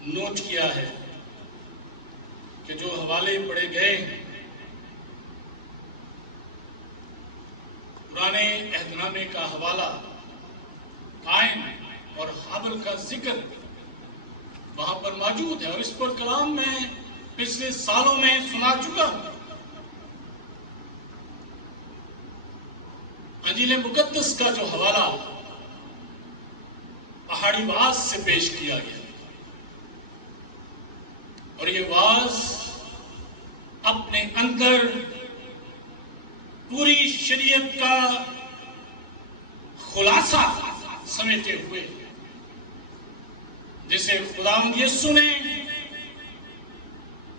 Note کیا ہے کہ جو حوالے پڑے گئے پرانے عہد نامے کا حوالہ قائن اور حابل کا ذکر وہاں پر موجود ہے، اور اس پر کلام میں پچھلے سالوں میں سنا چکا ہوں۔ انجیل مقدس کا جو حوالہ پہاڑی واعظ سے پیش کیا گیا، اور یہ واعظ اپنے اندر پوری شریعت کا خلاصہ سمیٹے ہوئے، جسے خداوند یسوع نے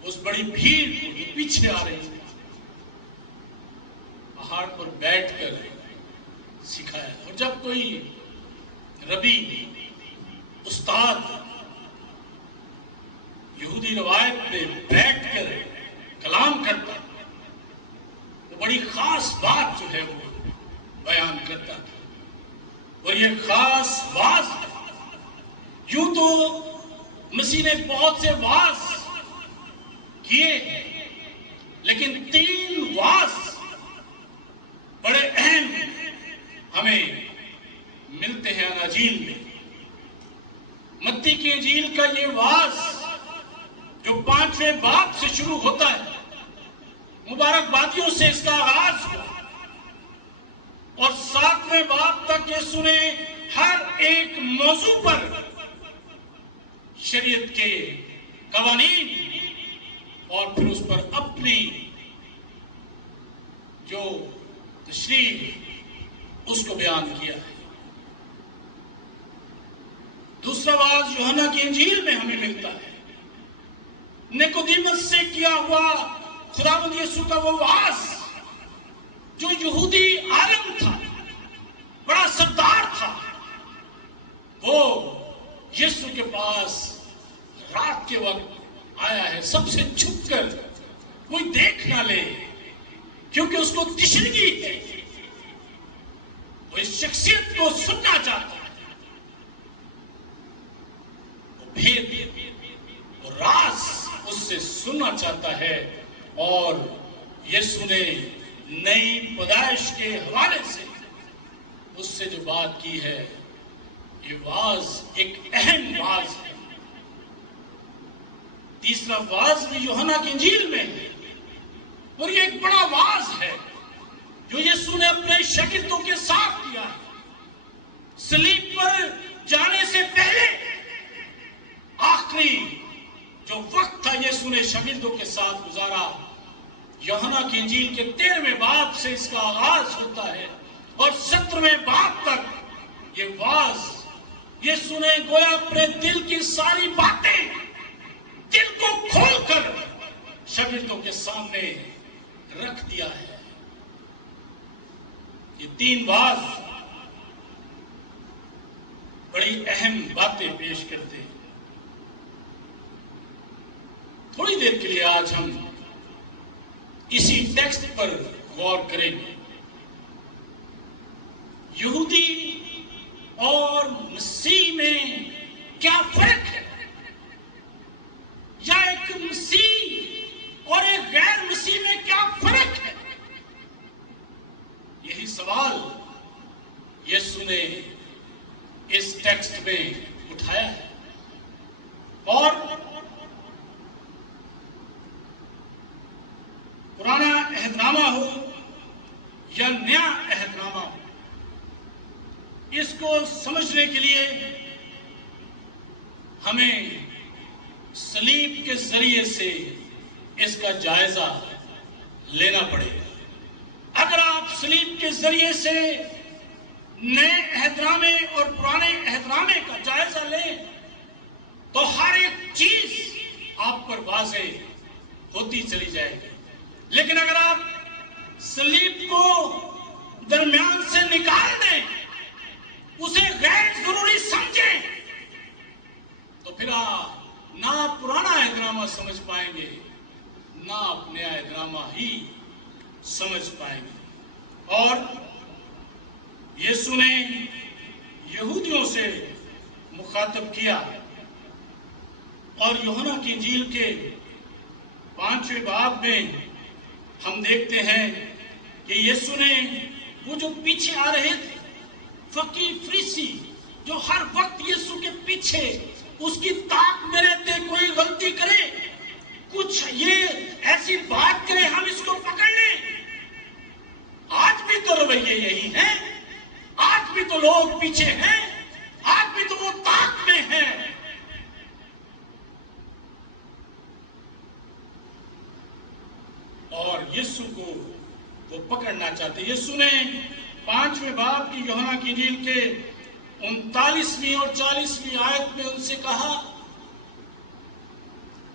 اس بڑی بھیڑ کو جو پیچھے آ رہی ہے پہاڑ پر بیٹھ کر سکھایا۔ اور جب کوئی ربی استاد یہودی روایت میں بیٹھ کر کلام کرتا وہ بڑی خاص بات جو ہے وہ بیان کرتا تھا، اور یہ خاص واعظ یوں تو مسیح نے بہت سے واعظ کیے، لیکن 3 واعظ بڑے اہم ہمیں ملتے ہیں اناجیل میں۔ متی کی انجیل کا یہ واعظ جو 5ویں باب سے شروع ہوتا ہے، مبارکبادیوں سے اس کا آغاز ہوا، اور 7ویں باب تک یسوع نے ہر ایک موضوع پر شریعت کے قوانین اور پھر اس پر اپنی جو تشریح اس کو بیان کیا ہے۔ دوسرا واعظ یوحنا کی انجیل میں ہمیں ملتا ہے، نیکودیمس سے کیا ہوا خداوند یسوع کا وہ واعظ جو یہودی عالم تھا، بڑا سردار تھا، وہ یسوع کے پاس رات کے وقت آیا ہے، سب سے چھپ کر کوئی دیکھ نہ لے، کیونکہ اس کو تشنگی ہے، وہ اس شخصیت کو سننا چاہتا ہے، وہ بھید اور راز اس سے سننا چاہتا ہے۔ اور یسوع نے نئی پیدائش کے حوالے سے اس سے جو بات کی ہے، یہ واعظ ایک اہم واعظ ہے۔ تیسرا واعظ بھی یوحنا کی انجیل میں ہے، اور یہ ایک بڑا واعظ ہے جو یسوع نے اپنے شاگردوں کے ساتھ کیا ہے۔ صلیب پر جانے سے پہلے آخری جو وقت تھا یسوع نے شاگردوں کے ساتھ گزارا، یوحنا کی انجیل کے 13ویں باب سے اس کا آغاز ہوتا ہے، اور 17ویں باب تک یہ واعظ یسوع نے گویا اپنے دل کی ساری باتیں دل کو کھول کر شاگردوں کے سامنے رکھ دیا ہے۔ یہ 3 واعظ بڑی اہم باتیں پیش کرتے ہیں۔ تھوڑی دیر کے لیے آج ہم اسی ٹیکسٹ پر غور کریں گے۔ یہودی اور مسیح میں کیا فرق ہے، یا ایک مسیح اور ایک غیر مسیح میں کیا فرق ہے؟ یہی سوال یسوع نے اس ٹیکسٹ میں اٹھایا ہے، اور پرانا عہد نامہ ہو یا نیا عہد نامہ ہو، اس کو سمجھنے کے لیے ہمیں صلیب کے ذریعے سے اس کا جائزہ لینا پڑے گا۔ اگر آپ صلیب کے ذریعے سے نئے عہد نامے اور پرانے عہد نامے کا جائزہ لیں تو ہر ایک چیز آپ پر واضح ہوتی چلی جائے گی، لیکن اگر آپ صلیب کو درمیان سے نکال دیں، اسے غیر ضروری سمجھیں، تو پھر آپ نہ پرانا عہد نامہ سمجھ پائیں گے، نہ آپ نیا عہد نامہ ہی سمجھ پائیں گے۔ اور یسوع نے یہودیوں سے مخاطب کیا، اور یوحنا کی انجیل کے 5ویں باب میں ہم دیکھتے ہیں کہ یسوع نے وہ جو پیچھے آ رہے تھے فقیر فریسی جو ہر وقت یسوع کے پیچھے اس کی طاق میں رہتے، کوئی غلطی کرے، کچھ یہ ایسی بات کرے ہم اس کو پکڑ لیں. آج بھی تو رویے یہی ہیں، آج بھی تو لوگ پیچھے ہیں، آج بھی تو وہ طاق میں ہیں. اور یسوع کو وہ پکڑنا چاہتے. یسوع نے 5ویں باب کی یوحنا کی انجیل کے 39ویں اور 40ویں آیت میں ان سے کہا،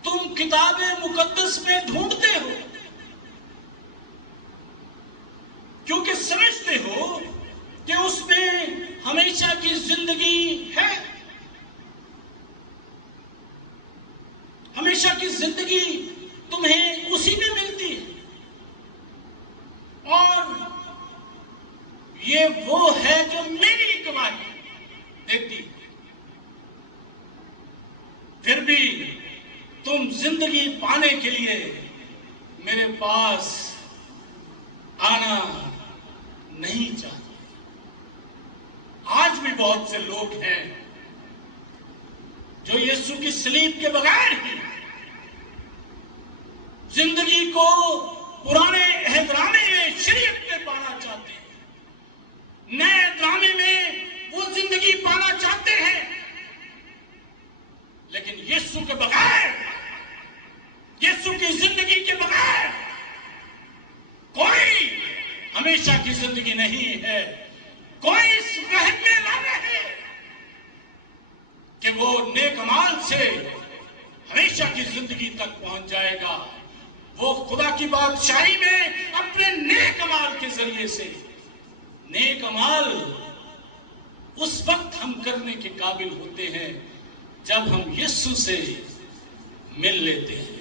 تم کتاب مقدس میں ڈھونڈتے ہو کیونکہ سمجھتے ہو کہ اس میں ہمیشہ کی زندگی ہے. ہمیشہ کی زندگی تمہیں اسی میں ملتی ہے، اور یہ وہ ہے جو میری گواہی دیتی. پھر بھی تم زندگی پانے کے لیے میرے پاس آنا نہیں چاہتے. آج بھی بہت سے لوگ ہیں جو یسوع کی صلیب کے بغیر ہی زندگی کو پرانے عہد-نامے میں شریعت میں پانا چاہتے ہیں، نئے عہد-نامے میں وہ زندگی پانا چاہتے ہیں، لیکن یسوع کے بغیر، یسوع کی زندگی کے بغیر کوئی ہمیشہ کی زندگی نہیں ہے. کوئی اس وہم میں نہ رہے کہ وہ نیک اعمال سے ہمیشہ کی زندگی تک پہنچ جائے گا. وہ خدا کی بادشاہی میں اپنے نیک اعمال کے ذریعے سے، نیک اعمال اس وقت ہم کرنے کے قابل ہوتے ہیں جب ہم یسوع سے مل لیتے ہیں،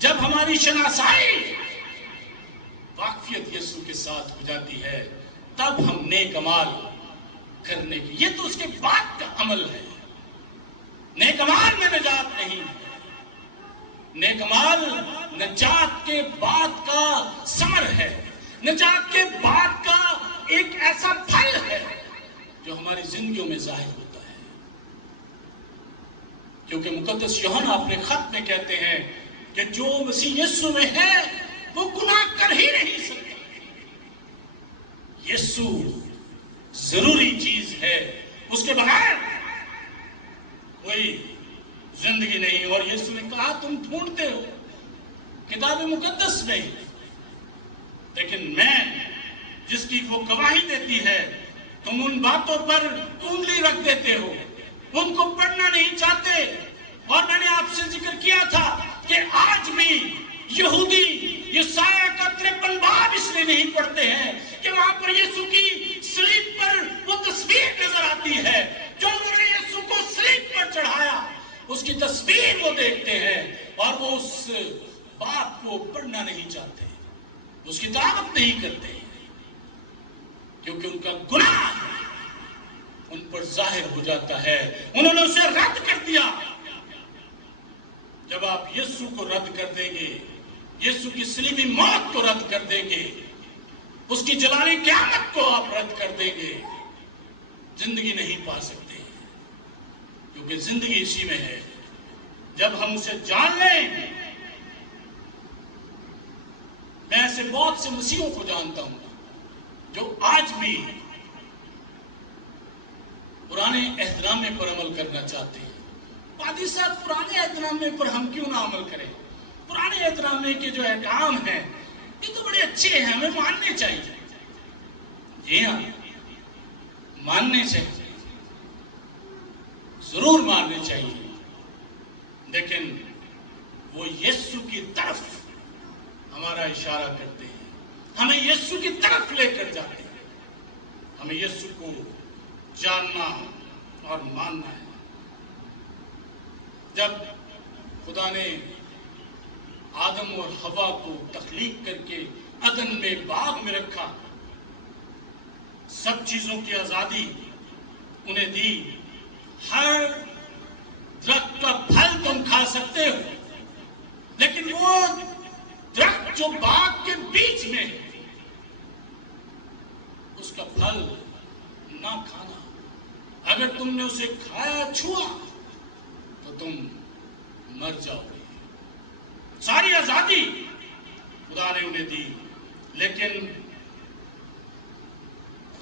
جب ہماری شناسائی واقفیت یسوع کے ساتھ ہو جاتی ہے، تب ہم نیک اعمال کرنے کی. یہ تو اس کے بعد کا عمل ہے. نیک اعمال میں نجات نہیں. نیک اعمال نجات کے بعد کا ثمر ہے، نجات کے بعد کا ایک ایسا پھل ہے جو ہماری زندگیوں میں ظاہر ہوتا ہے. کیونکہ مقدس یوحنا اپنے خط میں کہتے ہیں کہ جو مسیح یسوع میں ہے وہ گناہ کر ہی نہیں سکتا. یسوع ضروری چیز ہے، اس کے بغیر کوئی زندگی نہیں. اور یسوع نے کہا تم ڈھونڈتے ہو کتاب مقدس میں، لیکن میں جس کی وہ گواہی دیتی ہے تم ان باتوں پر انگلی رکھ دیتے ہو، ان کو پڑھنا نہیں چاہتے. اور میں نے آپ سے ذکر کیا تھا کہ آج بھی یہودی یسایہ کا 53 باب اس لیے نہیں پڑھتے ہیں کہ وہاں پر یسوع کی صلیب پر وہ تصویر نظر آتی ہے جو انہوں نے یسوع کو صلیب پر چڑھایا، اس کی تصویر وہ دیکھتے ہیں اور وہ اس بات کو پڑھنا نہیں چاہتے، اس کی دعوت نہیں کرتے، کیونکہ ان کا گناہ ان پر ظاہر ہو جاتا ہے. انہوں نے اسے رد کر دیا. جب آپ یسوع کو رد کر دیں گے، یسوع کی صلیبی موت کو رد کر دیں گے، اس کی جلالی قیامت کو آپ رد کر دیں گے، زندگی نہیں پا سکتے، کیونکہ زندگی اسی میں ہے. جب ہم اسے جان لیں، میں ایسے بہت سے مسیحوں کو جانتا ہوں جو آج بھی پرانے عہد-نامے پر عمل کرنا چاہتے ہیں. پادری صاحب پرانے عہد-نامے پر ہم کیوں نہ عمل کریں؟ پرانے عہد-نامے کے جو احکام ہیں یہ تو بڑے اچھے ہیں، ہمیں ماننے چاہیے. جی ہاں، ماننے چاہیے، ضرور ماننے چاہیے، لیکن وہ یسوع کی طرف ہمارا اشارہ کرتے ہیں، ہمیں یسوع کی طرف لے کر جاتے ہیں. ہمیں یسوع کو جاننا اور ماننا ہے. جب خدا نے آدم اور حوا کو تخلیق کر کے عدن میں باغ میں رکھا، سب چیزوں کی آزادی انہیں دی، ہر درخت کا پھل تم کھا اسے کھایا چھوا تو تم مر جاؤ گے۔ ساری آزادی خدا نے انہیں دی، لیکن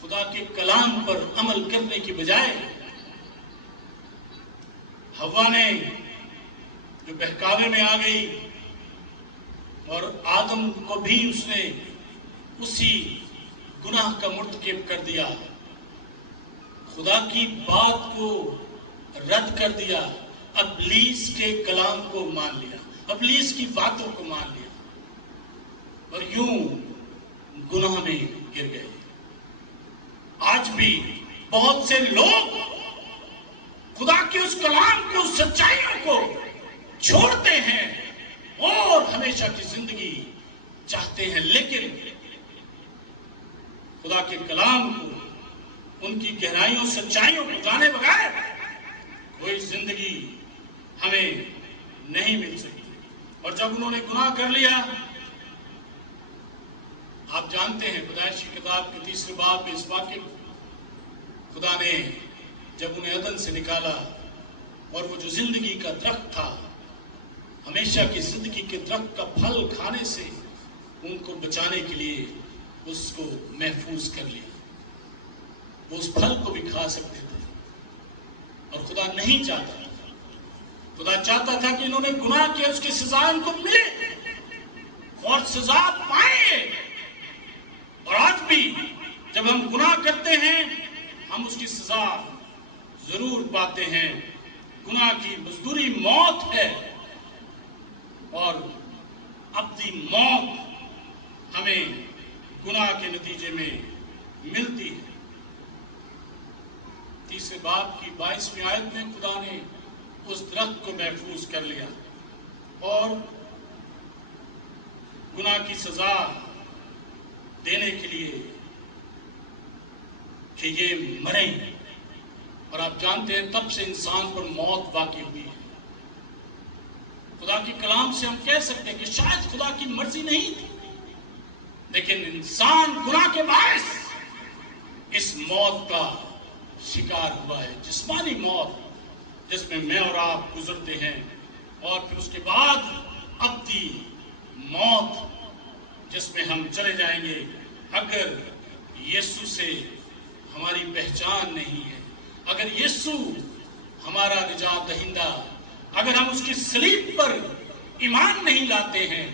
خدا کے کلام پر عمل کرنے کی بجائے حوا نے جو بہکاوے میں آ گئی اور آدم کو بھی اس نے اسی گناہ کا مرتکب کر دیا، خدا کی بات کو رد کر دیا، ابلیس کے کلام کو مان لیا، ابلیس کی باتوں کو مان لیا اور یوں گناہ میں گر گئے۔ آج بھی بہت سے لوگ خدا کے اس کلام کو، سچائیوں کو چھوڑتے ہیں اور ہمیشہ کی زندگی چاہتے ہیں، لیکن خدا کے کلام کو، ان کی گہرائیوں، سچائیوں کو جانے بغیر کوئی زندگی ہمیں نہیں مل سکتی۔ اور جب انہوں نے گناہ کر لیا، آپ جانتے ہیں پیدائش کی کتاب کے 3 باب میں اس واقعے کو، خدا نے جب انہیں عدن سے نکالا اور وہ جو زندگی کا درخت تھا، ہمیشہ کی زندگی کے درخت کا پھل کھانے سے ان کو بچانے کے لیے اس کو محفوظ کر لیا۔ وہ اس پھل کو بھی کھا سکتے تھے اور خدا نہیں چاہتا تھا۔ خدا چاہتا تھا کہ انہوں نے گناہ کیا، اس کی سزا ان کو ملے اور سزا پائیں۔ اور آج بھی جب ہم گناہ کرتے ہیں ہم اس کی سزا ضرور پاتے ہیں۔ گناہ کی مزدوری موت ہے اور ابدی موت ہمیں گناہ کے نتیجے میں ملتی ہے۔ 3 باب کی 22ویں آیت میں خدا نے اس درخت کو محفوظ کر لیا اور گناہ کی سزا دینے کے لیے کہ یہ مریں، اور آپ جانتے ہیں تب سے انسان پر موت واقع ہوئی ہے۔ خدا کے کلام سے ہم کہہ سکتے ہیں کہ شاید خدا کی مرضی نہیں تھی، لیکن انسان گناہ کے باعث اس موت کا شکار ہوا ہے، جسمانی موت جس میں میں اور آپ گزرتے ہیں، اور پھر اس کے بعد ابدی موت جس میں ہم چلے جائیں گے اگر یسوع سے ہماری پہچان نہیں ہے، اگر یسوع ہمارا نجات دہندہ، اگر ہم اس کی صلیب پر ایمان نہیں لاتے ہیں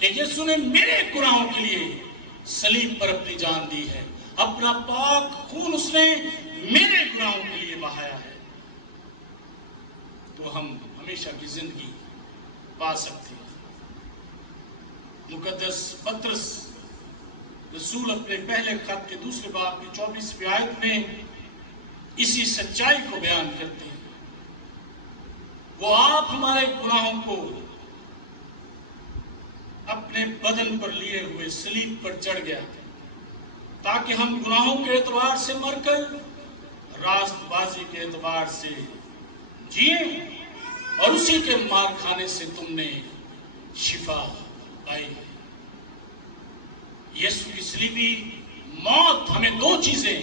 کہ یسوع نے میرے گناہوں کے لیے صلیب پر اپنی جان دی ہے، اپنا پاک خون اس نے میرے گناہوں کے لیے بہایا ہے، تو ہم ہمیشہ کی زندگی پا سکتے ہیں۔ مقدس پطرس رسول اپنے پہلے خط کے 2 باب کی 24ویں آیت میں اسی سچائی کو بیان کرتے ہیں۔ وہ آپ ہمارے گناہوں کو اپنے بدن پر لیے ہوئے صلیب پر چڑھ گیا تاکہ ہم گناہوں کے اعتبار سے مر کر راست بازی کے اعتبار سے جئیں، اور اسی کے مار کھانے سے تم نے شفا پائی۔ یسوع کی صلیبی موت ہمیں 2 چیزیں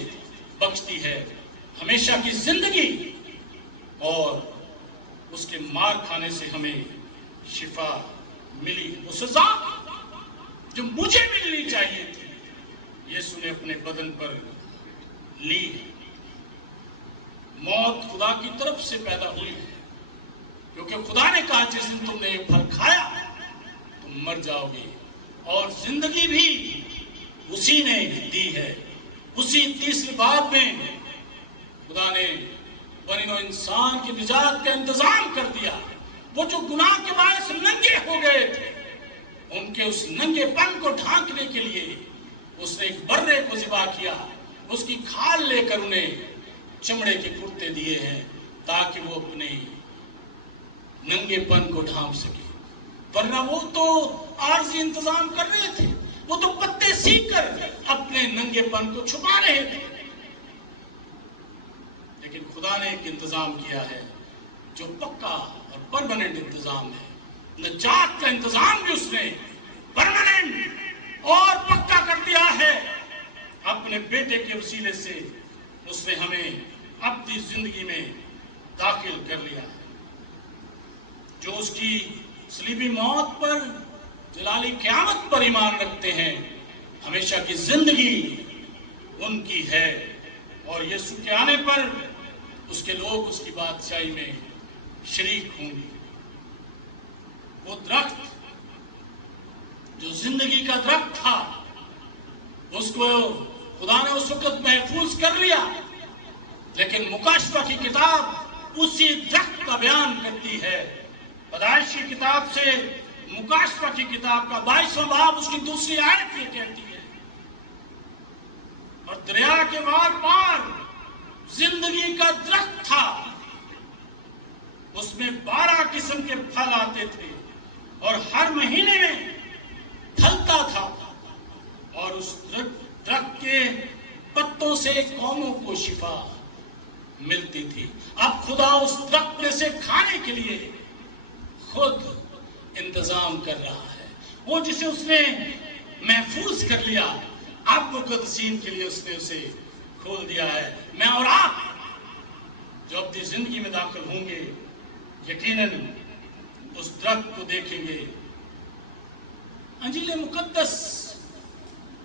بخشتی ہے، ہمیشہ کی زندگی اور اس کے مار کھانے سے ہمیں شفا ملی۔ وہ سزا جو مجھے ملنی چاہیے تھی یسوع نے اپنے بدن پر لی۔ موت خدا کی طرف سے پیدا ہوئی ہے، کیونکہ خدا نے کہا جس دن تم نے یہ پھل کھایا تم مر جاؤ گے، اور زندگی بھی اسی نے دی ہے۔ اسی 3 باب میں خدا نے بنی نوع انسان کی نجات کا انتظام کر دیا۔ وہ جو گناہ کے باعث ننگے ہو گئے تھے، ان کے اس ننگے پن کو ڈھانکنے کے لیے اس نے ایک برے کو ذبح کیا، اس کی کھال لے کر انہیں چمڑے کے کرتے دیے ہیں تاکہ وہ اپنے ننگے پن کو ڈھانپ سکے، ورنہ وہ تو عارضی انتظام کر رہے تھے، وہ تو پتے سیکھ کر اپنے ننگے پن کو چھپا رہے تھے، لیکن خدا نے ایک انتظام کیا ہے جو پکا اور پرماننٹ انتظام ہے۔ نجات کا انتظام بھی اس نے پرماننٹ اور پکا کر دیا ہے۔ اپنے بیٹے کے وسیلے سے اس نے ہمیں اپنی زندگی میں داخل کر لیا ہے۔ جو اس کی صلیبی موت پر، جلالی قیامت پر ایمان رکھتے ہیں، ہمیشہ کی زندگی ان کی ہے، اور یسوع کے آنے پر اس کے لوگ اس کی بادشاہی میں شریک ہوں گے۔ وہ درخت جو زندگی کا درخت تھا، اس کو خدا نے اس وقت محفوظ کر لیا، لیکن مکاشفہ کی کتاب اسی درخت کا بیان کرتی ہے۔ پیدائش کی کتاب سے مکاشفہ کی کتاب کا 22واں باب اس کی دوسری آیت یہ کہتی ہے، اور دریا کے وار پار زندگی کا درخت تھا، اس میں 12 قسم کے پھل آتے تھے اور ہر مہینے میں پھلتا تھا، اور اس درخت کے پتوں سے قوموں کو شفا ملتی تھی۔ اب خدا اس درخت میں سے کھانے کے لیے خود انتظام کر رہا ہے۔ وہ جسے اس نے محفوظ کر لیا، اب مقدسین کے لیے اس نے اسے کھول دیا ہے۔ میں اور آپ جو اپنی زندگی میں داخل ہوں گے، یقیناً اس درخت کو دیکھیں گے۔ انجیل مقدس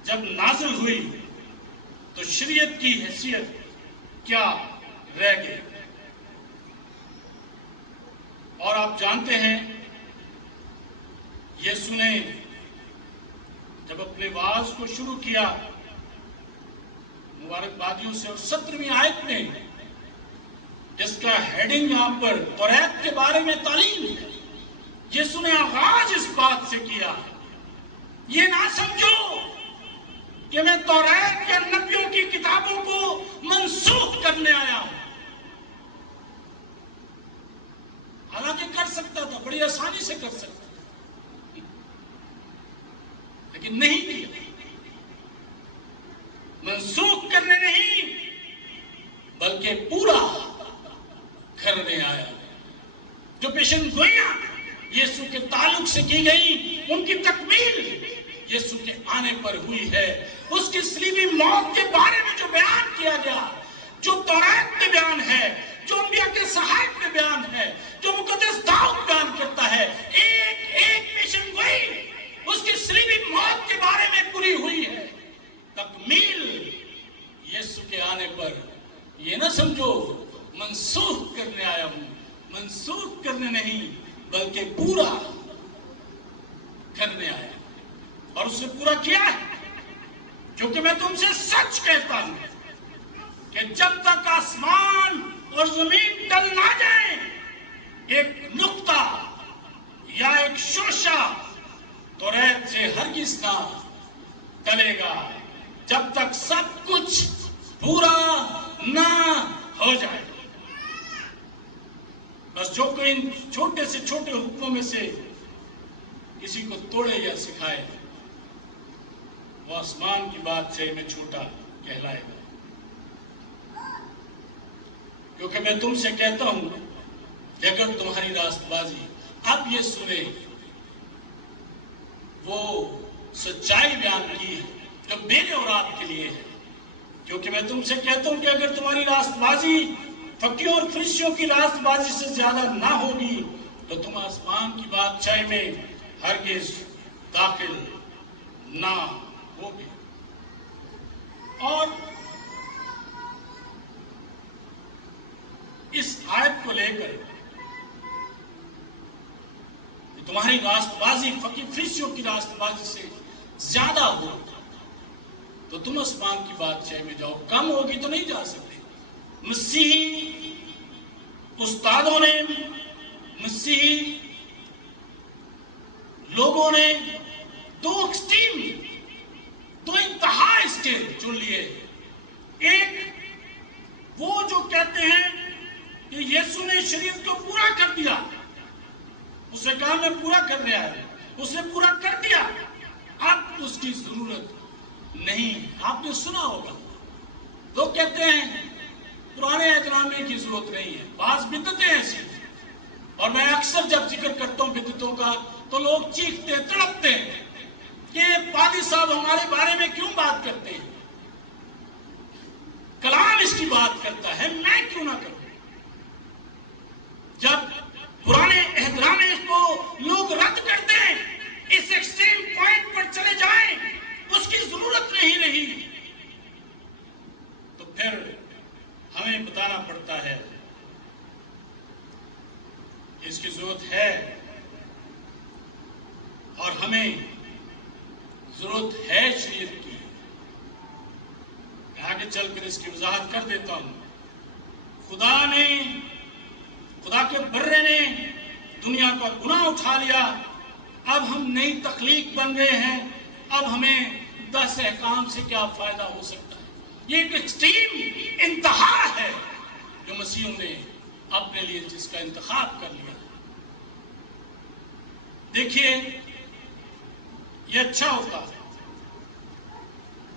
جب نازل ہوئی تو شریعت کی حیثیت کیا رہ گئی؟ اور آپ جانتے ہیں یسوع نے جب اپنے وعظ کو شروع کیا مبارکبادیوں سے، اور 17ویں آیت میں جس کا ہیڈنگ یہاں پر توریت کے بارے میں تعلیم ہے، یسوع نے آغاز اس بات سے کیا، یہ نہ سمجھو کہ میں توریت یا نبیوں کی کتابوں کو منسوخ کرنے آیا ہوں۔ حالانکہ کر سکتا تھا، بڑی آسانی سے کر سکتا تھا، لیکن نہیں کیا۔ منسوخ کرنے نہیں بلکہ پورا کرنے آیا۔ جو پیشن گوئیاں یسوع کے تعلق سے کی گئی، ان کی تکمیل یسوع کے آنے پر ہوئی ہے۔ اس کی صلیبی موت کے بارے میں جو بیان کیا گیا، جو توریت میں بیان ہے، جو انبیاء کے صحائف میں بیان ہے، جو مقدس داؤد بیان کرتا ہے، ایک ایک پیشن گوئی اس کی صلیبی موت کے بارے میں پوری ہوئی ہے۔ تکمیل یسوع کے آنے پر، یہ نہ سمجھو منسوخ کرنے آیا ہوں، منسوخ کرنے نہیں بلکہ پورا کرنے آیا، اور اس نے پورا کیا ہے۔ کیونکہ میں تم سے سچ کہتا ہوں کہ جب تک آسمان اور زمین ٹل نہ جائیں، ایک نقطہ یا ایک شوشہ توریت سے ہرگز نہ ٹلے گا، جب تک سب کچھ پورا نہ ہو جائے۔ بس جو کوئی ان چھوٹے سے چھوٹے حکموں میں سے کسی کو توڑے یا سکھائے، وہ آسمان کی بادشاہی میں چھوٹا کہلائے گا۔ کیونکہ میں تم سے کہتا ہوں کہ اگر تمہاری راست بازی اب یہ سنے، وہ سچائی بیان کی ہے جو میرے اور آپ کے لیے ہے۔ کیونکہ میں تم سے کہتا ہوں کہ اگر تمہاری راست بازی فقیوں اور فرشتوں کی راست بازی سے زیادہ نہ ہوگی تو تم آسمان کی بادشاہی میں ہرگز داخل نہ ہوگے۔ اور اس آیت کو لے کر تمہاری راست بازی فقیر فرشتوں کی راست بازی سے زیادہ ہو تو تم آسمان کی بادشاہی میں جاؤ، کم ہوگی تو نہیں جا سکتے۔ مسیحی استادوں نے، مسیحی لوگوں نے دو ایکسٹریم، دو انتہا اسٹیج چن لیے۔ ایک وہ جو کہتے ہیں کہ یسوع نے شریعت کو پورا کر دیا، اس نے کہا میں پورا کرنے آیا، اس نے پورا کر دیا، اب اس کی ضرورت نہیں۔ آپ نے سنا ہوگا لوگ کہتے ہیں پرانے احترامے کی ضرورت نہیں ہے، بعض بدعتیں ایسی ہیں، اور میں اکثر جب ذکر کرتا ہوں بدعتوں کا تو لوگ چیختے تڑپتے ہیں کہ پادری صاحب ہمارے بارے میں کیوں بات کرتے ہیں، کلام اس کی بات کرتا ہے، میں کیوں نہ کروں۔ اور ہمیں ضرورت ہے شریعت کی. آگے چل کر اس کی وضاحت کر دیتا ہوں. خدا کے برے نے دنیا کا گناہ اٹھا لیا. اب ہم نئی تخلیق بن گئے ہیں. اب ہمیں 10 احکام سے کیا فائدہ ہو سکتا ہے؟ یہ ایک ایکسٹریم انتہا ہے جو مسیحوں نے اپنے لیے جس کا انتخاب کر لیا. دیکھیے یہ اچھا ہوتا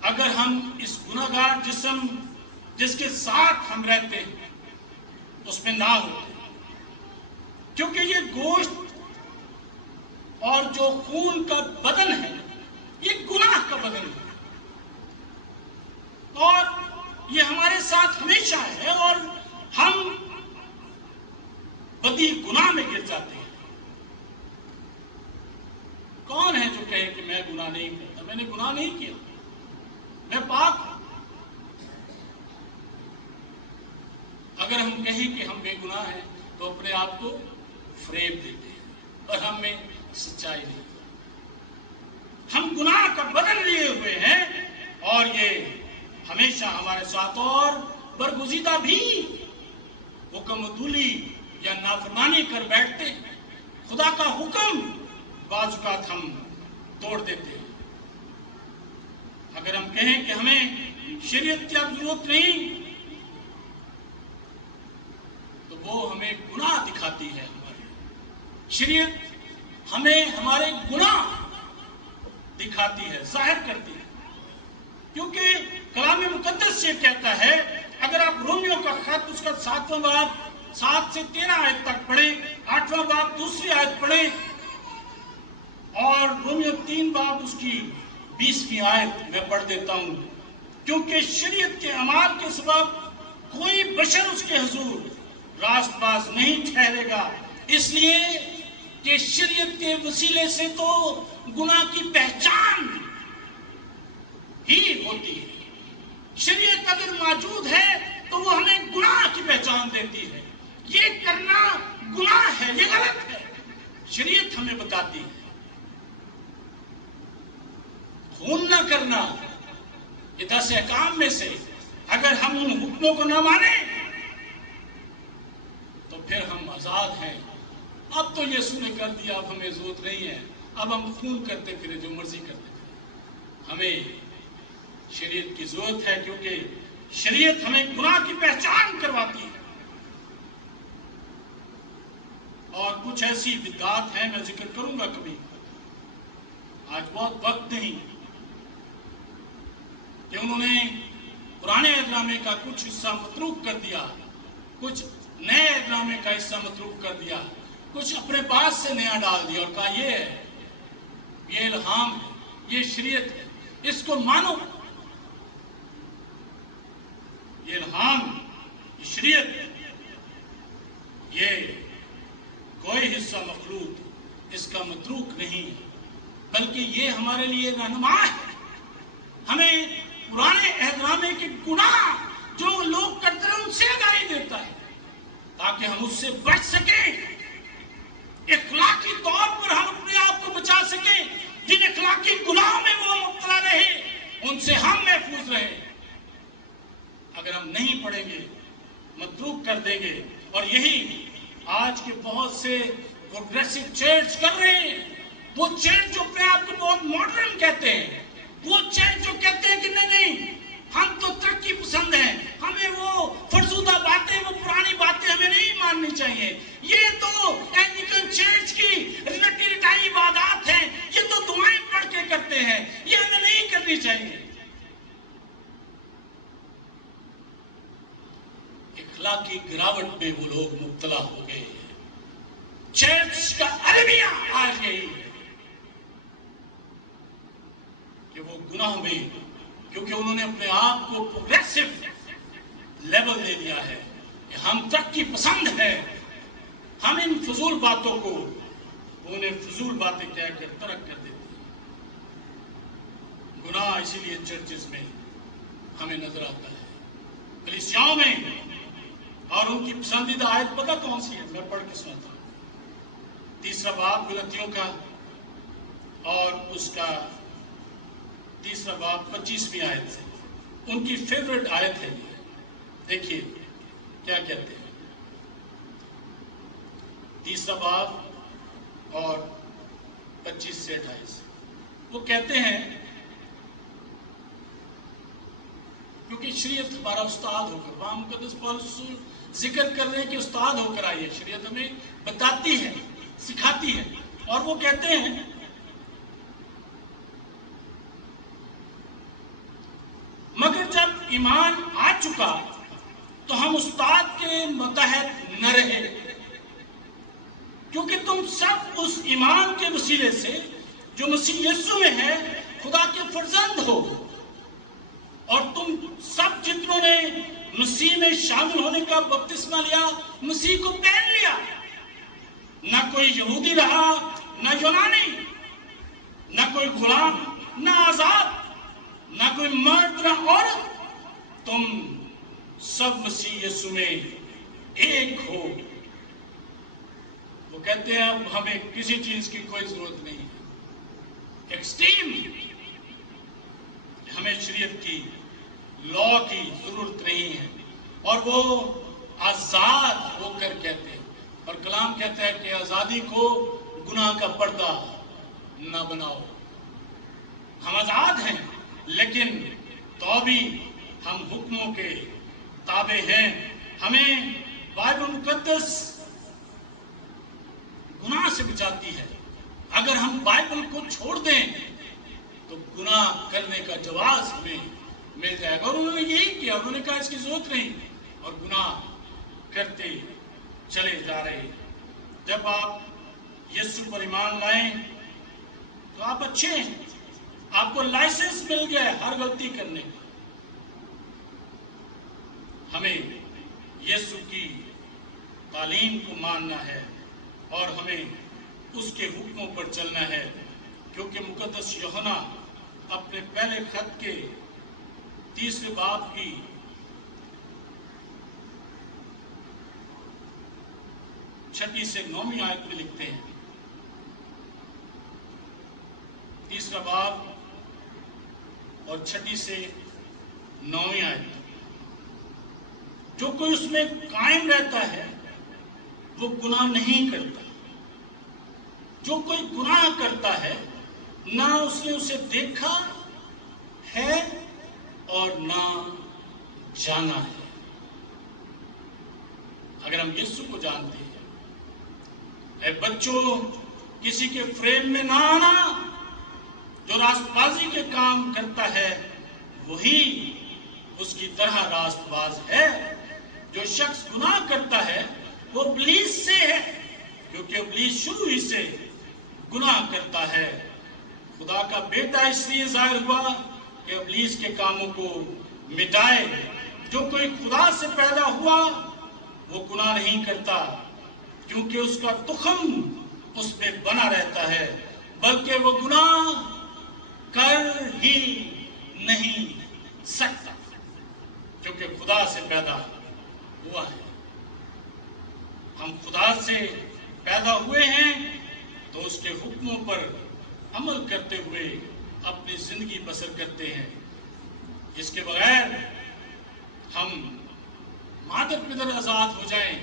اگر ہم اس گناہگار جسم جس کے ساتھ ہم رہتے ہیں اس میں نہ ہوتے، کیونکہ یہ گوشت اور جو خون کا بدن ہے یہ گناہ کا بدن ہے اور یہ ہمارے ساتھ ہمیشہ ہے اور ہم بدی گناہ میں گر جاتے ہیں. کون ہے جو کہے کہ میں گناہ نہیں کرتا؟ میں نے گناہ نہیں کیا، میں پاک ہوں. اگر ہم کہیں کہ ہم بے گناہ ہیں تو اپنے آپ کو فریب دیتے ہیں اور ہم میں سچائی نہیں. ہم گناہ کا بدل لیے ہوئے ہیں اور یہ ہمیشہ ہمارے ساتھ اور برگزیدہ بھی حکم عدولی یا نافرمانی کر بیٹھتے ہیں. خدا کا حکم بعض اوقات ہم توڑ دیتے ہیں. اگر ہم کہیں کہ ہمیں شریعت کی ضرورت نہیں تو وہ ہمیں گناہ دکھاتی ہے. ہمارے شریعت ہمیں ہمارے گناہ دکھاتی ہے، ظاہر کرتی ہے. کیونکہ کلام مقدس یہ کہتا ہے، اگر آپ رومیوں کا خط اس کا 7واں باب 7 سے 13 آیت تک پڑھیں، 8واں باب 2 آیت پڑھیں اور رومیوں 3 باب اس کی 20ویں آیت میں پڑھ دیتا ہوں. کیونکہ شریعت کے اعمال کے سبب کوئی بشر اس کے حضور راست باز نہیں ٹھہرے گا، اس لیے کہ شریعت کے وسیلے سے تو گناہ کی پہچان ہی ہوتی ہے. شریعت اگر موجود ہے تو وہ ہمیں گناہ کی پہچان دیتی ہے. یہ کرنا گناہ ہے، یہ غلط ہے، شریعت ہمیں بتاتی ہے. خون نہ کرنا، یہ 10 احکام میں سے اگر ہم ان حکموں کو نہ مانیں تو پھر ہم آزاد ہیں. اب تو یسوع نے کر دیا، اب ہمیں ضرورت نہیں ہے، اب ہم خون کرتے پھرے جو مرضی کرتے پھرے. ہمیں شریعت کی ضرورت ہے کیونکہ شریعت ہمیں گناہ کی پہچان کرواتی ہے. اور کچھ ایسی بدعات ہیں، میں ذکر کروں گا کبھی، آج بہت وقت نہیں، کہ انہوں نے پرانے عہد نامے کا کچھ حصہ متروک کر دیا، کچھ نئے عہد نامے کا حصہ متروک کر دیا، کچھ اپنے پاس سے نیا ڈال دیا اور کہا یہ ہے، یہ الہام ہے، یہ شریعت ہے، اس کو مانو. یہ الہام، یہ شریعت، یہ کوئی حصہ مخلوط اس کا متروک نہیں، بلکہ یہ ہمارے لیے رہنما ہے. ہمیں پرانے عہد نامے کے گناہ جو لوگ کرتے ہیں ان سے آگاہی دیتا ہے تاکہ ہم اس سے بچ سکیں. اخلاقی طور پر ہم اپنے آپ کو بچا سکیں. جن اخلاقی گناہوں میں وہ مبتلا رہے ان سے ہم محفوظ رہیں. اگر ہم نہیں پڑھیں گے، متروک کر دیں گے، اور یہی آج کے بہت سے پروگریسو چرچ کر رہے ہیں. وہ چرچ جو اپنے آپ کو بہت ماڈرن کہتے ہیں، وہ چرچ جو کہتے ہیں کہ نہیں ہم تو ترقی پسند ہیں، ہمیں وہ فرسودہ باتیں، وہ پرانی باتیں ہمیں نہیں ماننی چاہیے. یہ تو اینگلیکن چرچ کی رٹی رٹائی عبادات ہیں، یہ تو دعائیں پڑھ کے کرتے ہیں، یہ ہمیں نہیں کرنی چاہیے. اخلاقی گراوٹ میں وہ لوگ مبتلا ہو گئے ہیں. چرچ کا المیہ آج یہی ہے کہ وہ گناہ میں، کیونکہ انہوں نے اپنے آپ کو پروگریسو لیول دے دیا ہے کہ ہم ترقی پسند ہیں، ہم ان فضول باتوں کو انہیں فضول باتیں کہہ کر ترک کر دیتے ہیں. گناہ اسی لیے چرچز میں ہمیں نظر آتا ہے، کلیسیاؤں میں. اور ان کی پسندیدہ آیت پتہ کون سی ہے؟ میں پڑھ کے سناتا ہوں. 3 باب غلطیوں کا اور اس کا 3 باب 25ویں آیت سے، ان کی فیوریٹ آیت ہے یہ۔ دیکھیے کیا کہتے ہیں، 3 باب اور 25 سے 28۔ وہ کہتے ہیں کیونکہ شریعت ہمارا استاد ہو کر، وہاں مقدس پولس رسول ذکر کر رہے ہیں کہ استاد ہو کر آئی ہے، شریعت ہمیں بتاتی ہے، سکھاتی ہے، اور وہ کہتے ہیں مگر جب ایمان آ چکا تو ہم استاد کے متحد نہ رہے، کیونکہ تم سب اس ایمان کے وسیلے سے جو مسیح یسوع میں ہے خدا کے فرزند ہو، اور تم سب جتنوں نے مسیح میں شامل ہونے کا بپتسمہ لیا مسیح کو پہن لیا۔ نہ کوئی یہودی رہا نہ یونانی، نہ کوئی غلام نہ آزاد، نہ کوئی مرد نہ عورت، تم سب مسیح یسوع میں ایک ہو۔ وہ کہتے ہیں اب ہمیں کسی چیز کی کوئی ضرورت نہیں، ایکسٹریم، ہمیں شریعت کی لا کی ضرورت نہیں ہے، اور وہ آزاد ہو کر کہتے ہیں، اور کلام کہتا ہے کہ آزادی کو گناہ کا پردہ نہ بناؤ۔ ہم آزاد ہیں لیکن تو بھی ہم حکموں کے تابع ہیں۔ ہمیں بائبل مقدس گناہ سے بچاتی ہے۔ اگر ہم بائبل کو چھوڑ دیں تو گناہ کرنے کا جواز ہمیں مل جائے گا، اور انہوں نے یہی کیا، انہوں نے کہا اس کی ضرورت نہیں، اور گناہ کرتے چلے جا رہے۔ جب آپ یسوع پر ایمان لائیں تو آپ اچھے ہیں، آپ کو لائسنس مل گیا ہے ہر غلطی کرنے کا۔ ہمیں یسوع کی تعلیم کو ماننا ہے اور ہمیں اس کے حکموں پر چلنا ہے، کیونکہ مقدس یوحنا اپنے پہلے خط کے 3 باب کی 6 سے 9 آیت میں لکھتے ہیں، 3 باب اور 6 سے 9 آیت، جو کوئی اس میں قائم رہتا ہے وہ گناہ نہیں کرتا، جو کوئی گناہ کرتا ہے نہ اس نے اسے دیکھا ہے اور نہ جانا ہے۔ اگر ہم یسوع کو جانتے ہیں، اے بچوں کسی کے فریم میں نہ آنا، جو راست بازی کے کام کرتا ہے وہی اس کی طرح راست باز ہے۔ جو شخص گناہ کرتا ہے وہ ابلیس سے ہے، کیونکہ ابلیس شروع ہی سے گناہ کرتا ہے۔ خدا کا بیٹا اس لیے ظاہر ہوا کہ ابلیس کے کاموں کو مٹائے۔ جو کوئی خدا سے پیدا ہوا وہ گناہ نہیں کرتا، کیونکہ اس کا تخم اس میں بنا رہتا ہے، بلکہ وہ گناہ کر ہی نہیں سکتا، کیونکہ خدا سے پیدا ہوا ہے۔ ہم خدا سے پیدا ہوئے ہیں تو اس کے حکموں پر عمل کرتے ہوئے اپنی زندگی بسر کرتے ہیں۔ اس کے بغیر ہم مادر پدر آزاد ہو جائیں،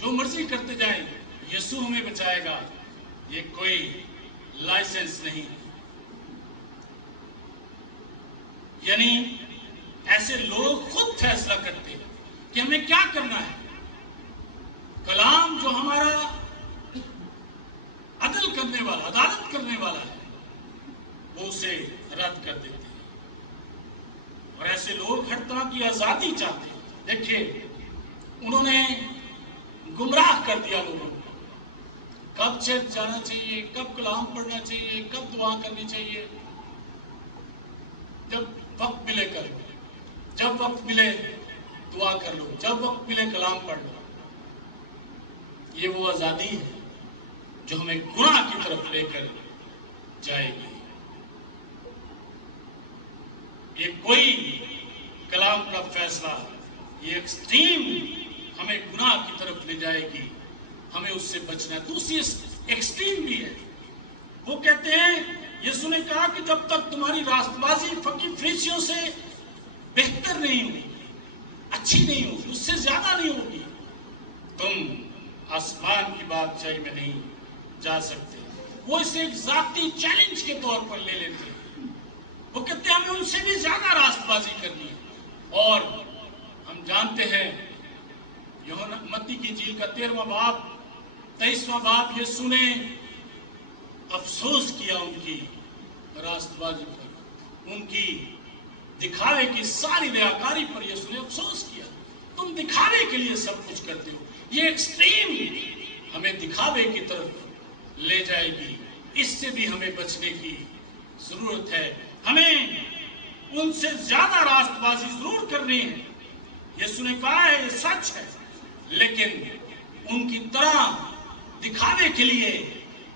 جو مرضی کرتے جائیں، یسوع ہمیں بچائے گا، یہ کوئی لائسنس نہیں۔ یعنی ایسے لوگ خود فیصلہ کرتے ہیں کہ ہمیں کیا کرنا ہے۔ کلام جو ہمارا عدل کرنے والا، عدالت کرنے والا ہے، وہ اسے رد کر دیتے ہیں، اور ایسے لوگ ہر طرح کی آزادی چاہتے ہیں۔ دیکھیے انہوں نے گمراہ کر دیا لوگوں کو، کب چرچ جانا چاہیے، کب کلام پڑھنا چاہیے، کب دعا کرنی چاہیے، جب وقت ملے کر لو، جب وقت ملے دعا کر لو، جب وقت ملے کلام پڑھ لو۔ یہ وہ آزادی ہے جو ہمیں گناہ کی طرف لے کر جائے گی۔ یہ کوئی کلام کا فیصلہ، یہ ایکسٹریم ہمیں گناہ کی طرف لے جائے گی، ہمیں اس سے بچنا ہے۔ دوسری ایکسٹریم بھی ہے، وہ کہتے ہیں جب تک تمہاری راست بازی فقی فریسیوں سے بہتر نہیں ہوگی، اچھی نہیں ہوگی، اس سے زیادہ نہیں ہوگی، تم آسمان کی بادشاہی میں نہیں جا سکتے۔ وہ اسے ایک ذاتی چیلنج کے طور پر لے لیتے ہیں، وہ کہتے ہیں ہمیں ان سے بھی زیادہ راست بازی کرنی ہے۔ اور ہم جانتے ہیں یوحنا متی کی انجیل کا 13واں باب 23واں باب، یسوع نے افسوس کیا ان کی راست بازی پر، ان کی دکھاوے کی ساری ریاکاری پر یسوع نے افسوس کیا۔ تم دکھاوے کے لیے سب کچھ کرتے ہو، یہ ایکسٹریم ہمیں دکھاوے کی طرف لے جائے گی، اس سے بھی ہمیں بچنے کی ضرورت ہے۔ ہمیں ان سے زیادہ راست بازی ضرور کرنی ہے، یسوع نے کہا ہے، یہ سچ ہے، لیکن ان کی طرح دکھاوے کے لیے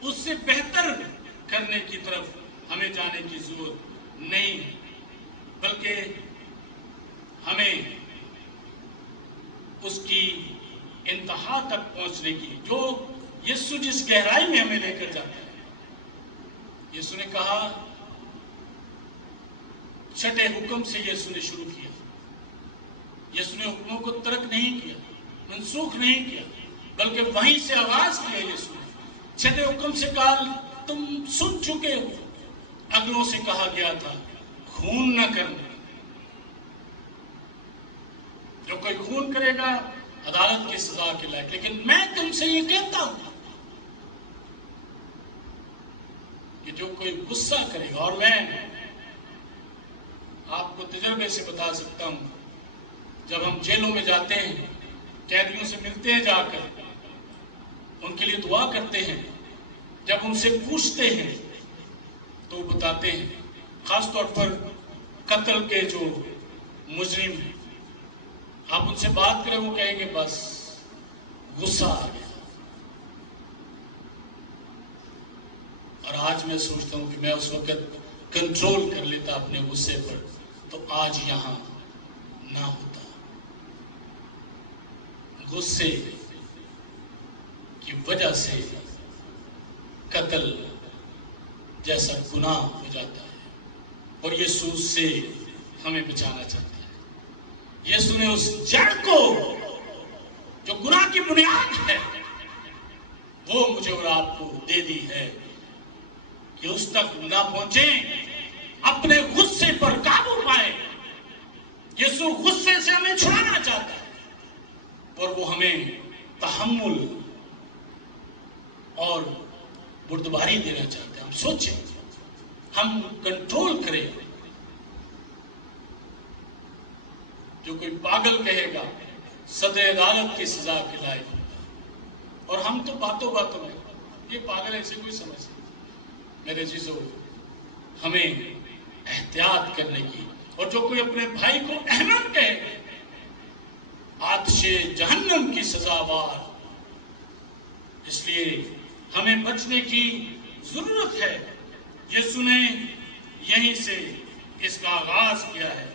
اس سے بہتر کرنے کی طرف ہمیں جانے کی ضرورت نہیں ہے، بلکہ ہمیں اس کی انتہا تک پہنچنے کی، جو یسوع جس گہرائی میں ہمیں لے کر جاتا ہے۔ یسوع نے کہا، چھٹے حکم سے یسوع نے شروع کیا، یسوع نے حکموں کو ترک نہیں کیا، منسوخ نہیں کیا، بلکہ وہیں سے آغاز کیا یسوع نے۔ چھٹے حکم سے کہا، تم سن چکے ہو، اگلوں سے کہا گیا تھا خون نہ کرنا، جو کوئی خون کرے گا عدالت کی سزا کے لائق، لیکن میں تم سے یہ کہتا ہوں کہ جو کوئی غصہ کرے گا، اور میں آپ کو تجربے سے بتا سکتا ہوں، جب ہم جیلوں میں جاتے ہیں، قیدیوں سے ملتے ہیں، جا کر ان کے لیے دعا کرتے ہیں، جب ان سے پوچھتے ہیں تو وہ بتاتے ہیں، خاص طور پر قتل کے جو مجرم ہیں، آپ ان سے بات کریں، وہ کہیں گے بس غصہ آ گیا۔ اور آج میں سوچتا ہوں کہ میں اس وقت کنٹرول کر لیتا اپنے غصے پر، تو آج یہاں نہ ہوتا۔ غصے کی وجہ سے قتل جیسا گناہ ہو جاتا ہے، اور یسوع سے ہمیں بچانا چاہتا ہے۔ یسوع نے اس جڑ کو جو گناہ کی بنیاد ہے، وہ مجھے اور آپ کو دے دی ہے کہ اس تک نہ پہنچیں، اپنے غصے پر قابو پائیں۔ یسوع غصے سے ہمیں چھڑانا چاہتا ہے، اور وہ ہمیں تحمل اور بردباری دینا چاہتے ہیں۔ ہم سوچیں، ہم کنٹرول کریں۔ جو کوئی پاگل کہے گا صدر عدالت کی سزا کے لائق ہوگا، اور ہم تو باتوں باتوں میں یہ پاگل ایسے کوئی سمجھ نہیں۔ میرے عزیزو، ہمیں احتیاط کرنے کی، اور جو کوئی اپنے بھائی کو احمق کہے آتش جہنم کی سزاوار، اس لیے ہمیں بچنے کی ضرورت ہے۔ یسوع نے یہیں سے اس کا آغاز کیا ہے۔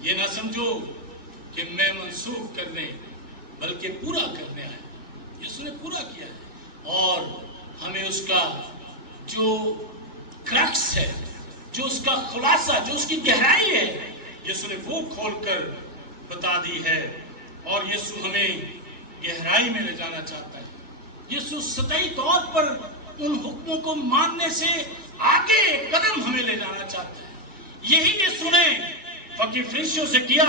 یہ نہ سمجھو کہ میں منسوخ کرنے بلکہ پورا کرنے آیا۔ یسوع نے پورا کیا ہے، اور ہمیں اس کا جو کرکس ہے، جو اس کا خلاصہ، جو اس کی گہرائی ہے، یسوع نے وہ کھول کر بتا دی ہے، اور یسوع ہمیں گہرائی میں لے جانا چاہتا ہے۔ یسوع سطحی طور پر ان حکموں کو ماننے سے آگے قدم ہمیں لے جانا چاہتا ہے۔ یہی یسوع نے فقی فریسیوں سے کیا،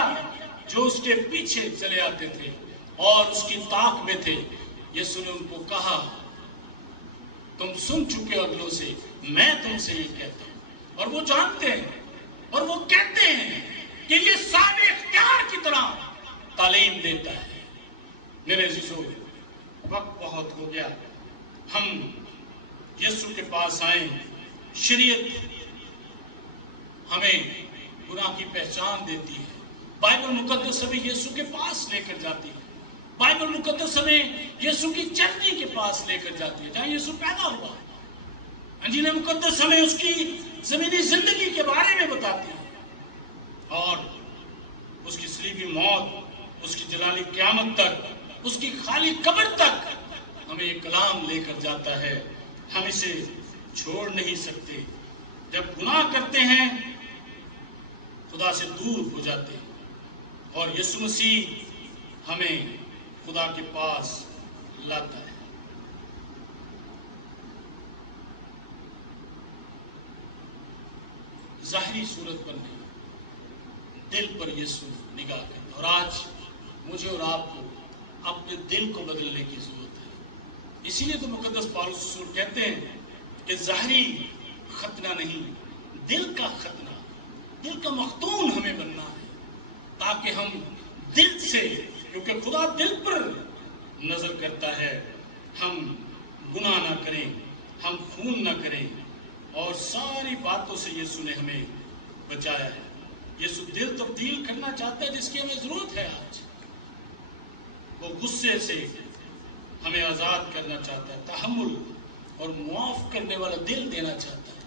جو اس کے پیچھے چلے آتے تھے اور اس کی طاق میں تھے۔ یسوع نے ان کو کہا، تم سن چکے ہو اگلوں سے، میں تم سے یہ کہتا ہوں۔ اور وہ جانتے ہیں، اور وہ کہتے ہیں کہ یہ صاحب اختیار کی طرح تعلیم دیتا ہے۔ میرے عزیزو، وقت بہت ہو گیا، ہم یسوع کے پاس آئیں۔ شریعت ہمیں گناہ کی پہچان دیتی ہے، بائبل مقدس ہمیں یسوع کے پاس لے کر جاتی ہے، بائبل مقدس ہمیں یسوع کی چرنی کے پاس لے کر جاتی ہے جہاں یسوع پیدا ہوا۔ انجیل مقدس ہمیں اس کی زمینی زندگی کے بارے میں بتاتی ہے، اور اس کی صلیبی موت، اس کی جلالی قیامت تک، اس کی خالی قبر تک ہمیں یہ کلام لے کر جاتا ہے۔ ہم اسے چھوڑ نہیں سکتے، جب گناہ کرتے ہیں خدا سے دور ہو جاتے ہیں، اور یسوع مسیح ہمیں خدا کے پاس لاتا ہے۔ ظاہری صورت پر نہیں، دل پر یسوع نگاہ کرتا ہے، اور آج مجھے اور آپ کو اپنے دل کو بدلنے کی ضرورت ہے۔ اسی لیے تو مقدس پالوس رسول کہتے ہیں کہ ظاہری ختنہ نہیں، دل کا ختنہ، دل کا مختون ہمیں بننا ہے، تاکہ ہم دل سے، کیونکہ خدا دل پر نظر کرتا ہے، ہم گناہ نہ کریں، ہم خون نہ کریں، اور ساری باتوں سے یسوع نے ہمیں بچایا ہے۔ یسوع دل تبدیل کرنا چاہتا ہے جس کی ہمیں ضرورت ہے آج۔ وہ غصے سے ہمیں آزاد کرنا چاہتا ہے، تحمل اور معاف کرنے والا دل دینا چاہتا ہے،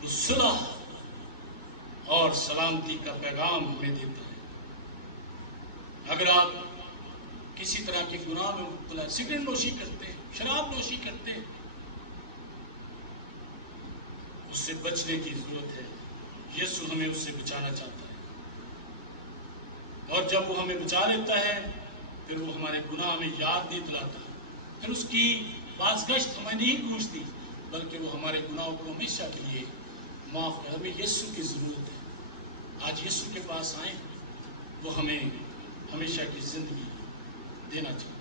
وہ صلح اور سلامتی کا پیغام ہمیں دیتا ہے۔ اگر آپ کسی طرح کے گناہ میں مبتلا، سگریٹ نوشی کرتے ہیں، شراب نوشی کرتے ہیں، اس سے بچنے کی ضرورت ہے۔ یسوع ہمیں اس سے بچانا چاہتا ہے، اور جب وہ ہمیں بچا لیتا ہے پھر وہ ہمارے گناہ ہمیں یاد نہیں دلاتا، پھر اس کی بازگشت ہمیں نہیں پوچھتی، بلکہ وہ ہمارے گناہوں کو ہمیشہ کے لیے معاف کر۔ ہمیں یسوع کی ضرورت ہے، آج یسوع کے پاس آئیں، وہ ہمیں ہمیشہ کی زندگی دینا چاہتا ہے۔